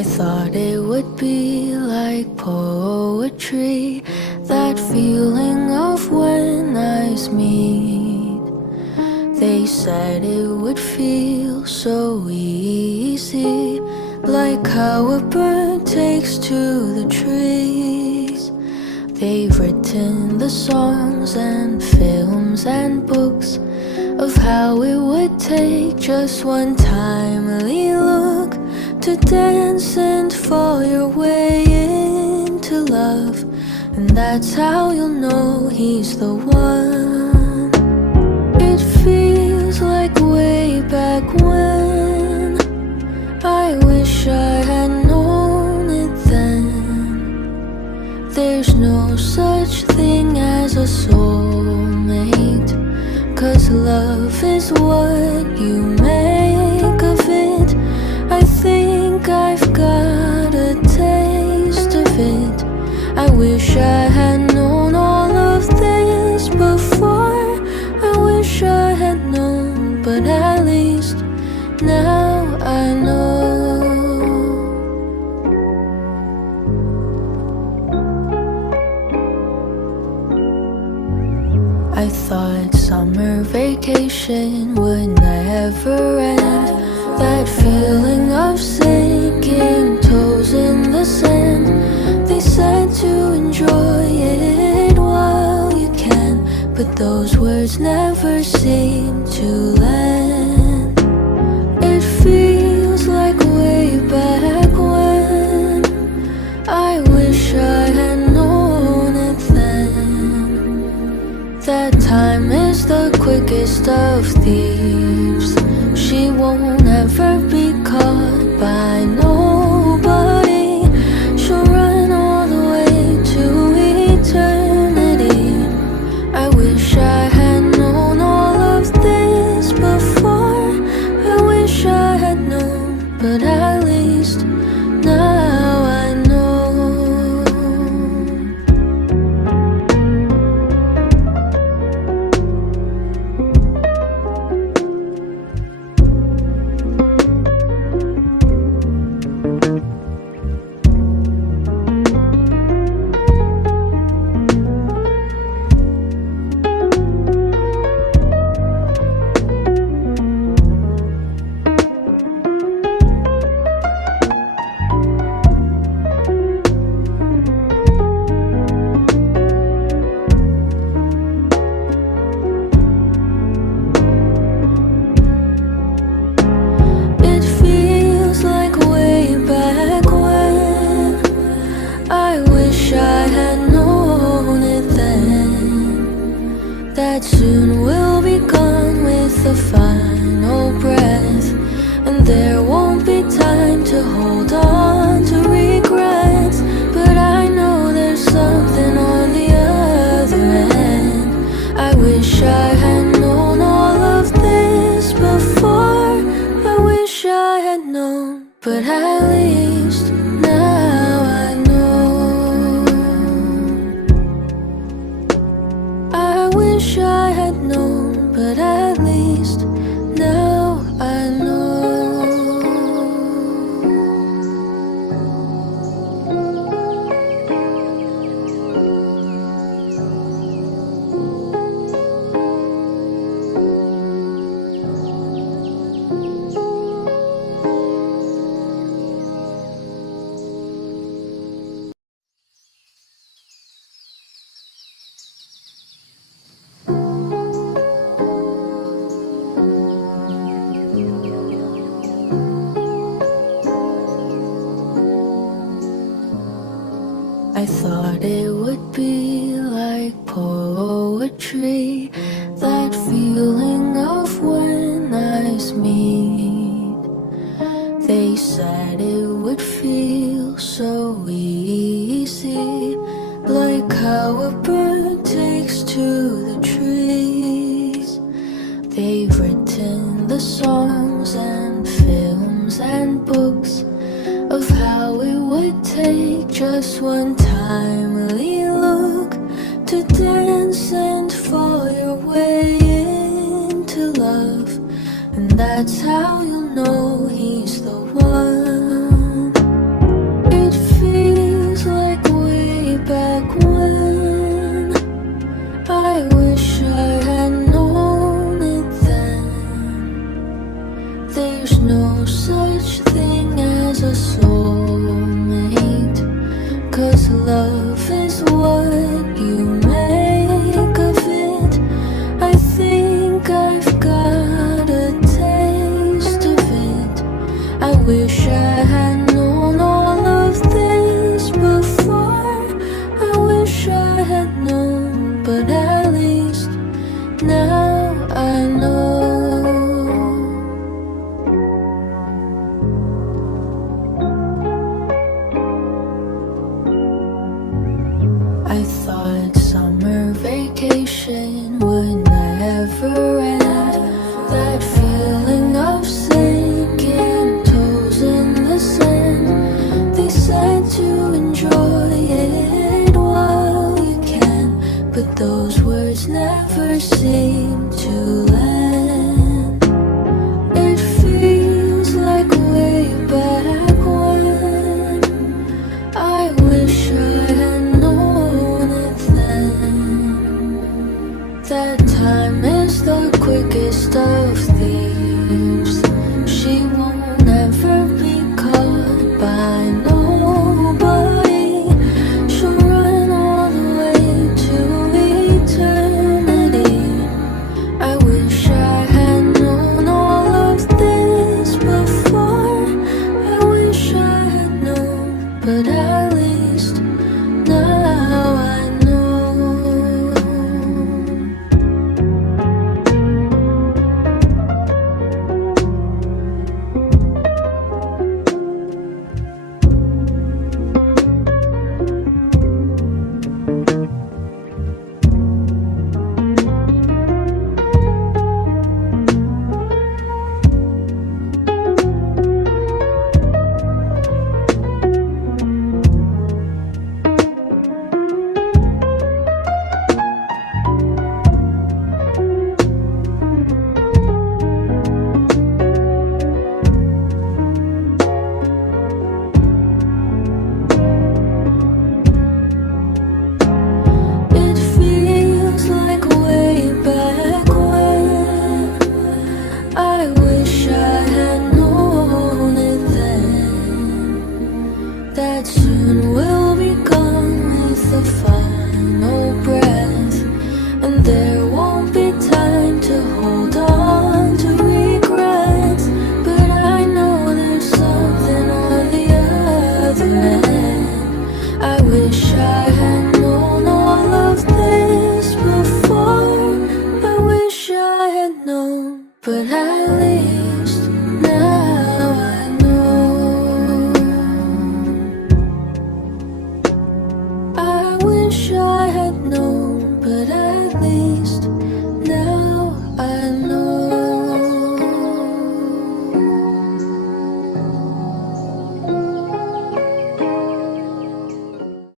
I thought it would be like poetry, that feeling of when eyes meet. They said it would feel so easy, like how a bird takes to the trees. They've written the songs and films and books of how it would take just one timely look to dance and fall your way into love. And that's how you'll know he's the one. It feels like way back when. I wish I had known it then. There's no such thing as a soulmate, 'cause love is what you make of it. I think I've got a taste of it. I wish I had known all of this before. I wish I had known, but at least now I know. I thought summer vacation would never end, that feeling of sinking toes in the sand. They said to enjoy it while you can, but those words never seem to land. It feels like way back when. I wish I had known it then. That time is the quickest of thieves. She won't ever be caught by nobody. She'll run all the way to eternity. I wish I had known all of this before. I wish I had known, but at least now I know. That soon we'll be gone with the final breath, and there won't be time to hold on to regrets. But I know there's something on the other end. I wish I had known all of this before. I wish I had known, but at least now I know. I wish I had known, but at least now I know. I thought it would be like poetry, that feeling of when eyes meet. They said it would feel so easy, like how a bird takes to the trees. They've written the songs and films and books of how it would take just one timely look to dance and fall your way into love. And that's how you'll know he's the one. I thought summer vacation would never end. That feeling of sinking toes in the sand. They said to enjoy it while you can, but those words never seem to land. It feels like way back when. I wish I had known it then. That time is the quickest of thieves. She won't ever be caught by nobody. She'll run all the way to eternity. I wish I had known all of this before. I wish I had known, but at least now I know. It feels like way back when. I wish I had known it then. That soon we'll be gone with the final breath, and there won't be time to hold on to regrets. But I know there's something on the other end. I wish I had known all of this before. I wish I had known, but at least